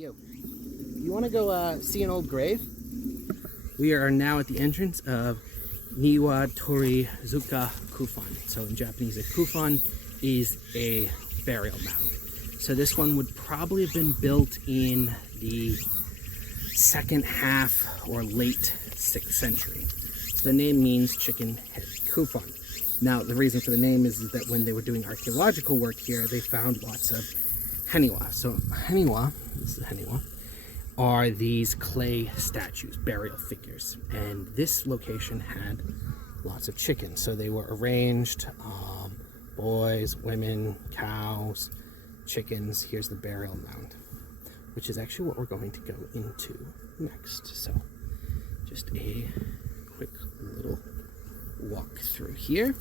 you. You want to go see an old grave? We are now at the entrance of Niwatorizuka Kofun. So in Japanese, a kofun is a burial mound. So this one would probably have been built in the second half or late 6th century. So the name means chicken head kofun. Now the reason for the name is that when they were doing archaeological work here, they found lots of haniwa. So haniwa, this is haniwa, are these clay statues, burial figures. And this location had lots of chickens. So they were arranged, boys, women, cows, chickens. Here's the burial mound, which is actually what we're going to go into next. So just a quick little walk through here.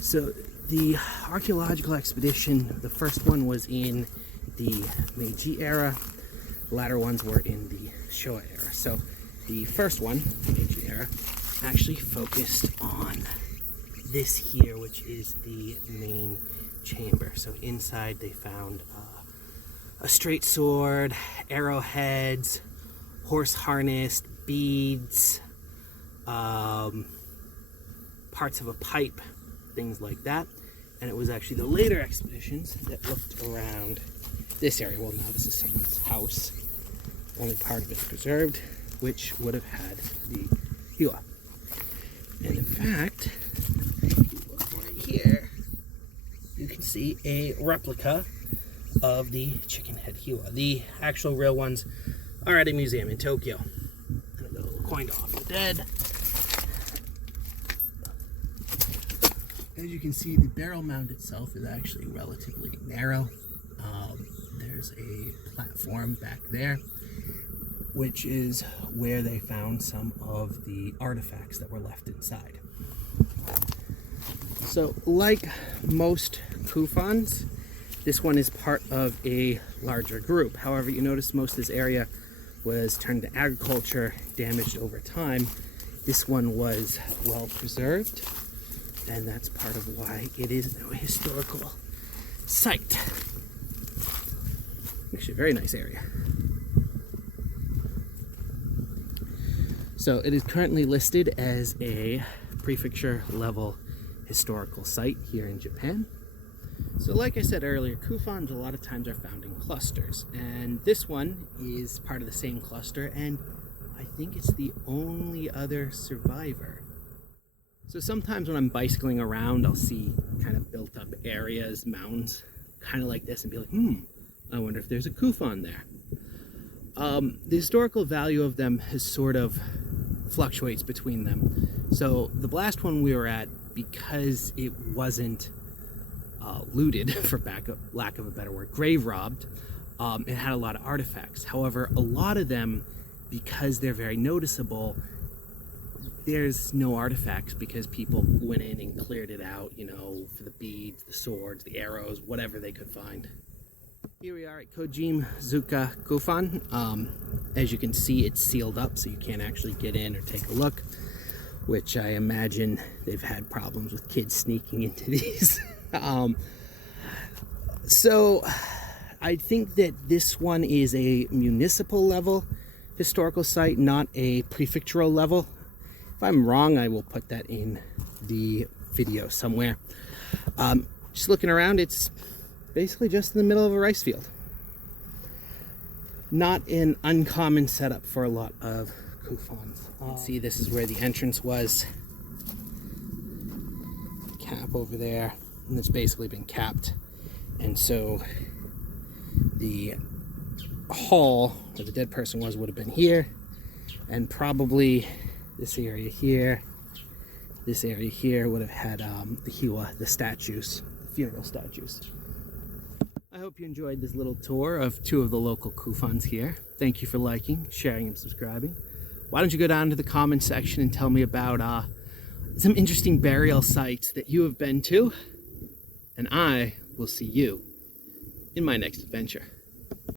So the archaeological expedition, the first one was in the Meiji era, the latter ones were in the Showa era. So the first one, the Meiji era, actually focused on this here, which is the main chamber. So inside they found a straight sword, arrowheads, horse harness, beads, parts of a pipe, things like that. And it was actually the later expeditions that looked around this area. Well, now this is someone's house. Only part of it preserved, which would have had the haniwa. And in fact, if you look right here, you can see a replica of the chicken head haniwa. The actual real ones are at a museum in Tokyo. And I've got a little coin to offer the dead. As you can see, the burial mound itself is actually relatively narrow. There's a platform back there, which is where they found some of the artifacts that were left inside. So, like most kofuns, this one is part of a larger group. However, you notice most of this area was turned to agriculture, damaged over time. This one was well preserved, and that's part of why it is now a historical site. Actually, a very nice area. So it is currently listed as a prefecture level historical site here in Japan. So like I said earlier, kofuns a lot of times are found in clusters, and this one is part of the same cluster, and I think it's the only other survivor. So sometimes when I'm bicycling around, I'll see kind of built up areas, mounds, kind of like this, and be like, I wonder if there's a kofun there. The historical value of them has sort of fluctuates between them. So the last one we were at, because it wasn't looted, for lack of a better word, grave robbed, it had a lot of artifacts. However, a lot of them, because they're very noticeable, there's no artifacts because people went in and cleared it out, you know, for the beads, the swords, the arrows, whatever they could find. Here we are at Niwatorizuka Kofun. As you can see, it's sealed up, so you can't actually get in or take a look, which I imagine they've had problems with kids sneaking into these. So I think that this one is a municipal level historical site, not a prefectural level. If I'm wrong, I will put that in the video somewhere. Just looking around, it's basically just in the middle of a rice field. Not an uncommon setup for a lot of kofuns. You can see this is where the entrance was. Cap over there, and it's basically been capped. And so the hall where the dead person was would have been here, and probably this area here, this area here would have had the haniwa, the statues, the funeral statues. I hope you enjoyed this little tour of two of the local kofuns here. Thank you for liking, sharing, and subscribing. Why don't you go down to the comment section and tell me about some interesting burial sites that you have been to, and I will see you in my next adventure.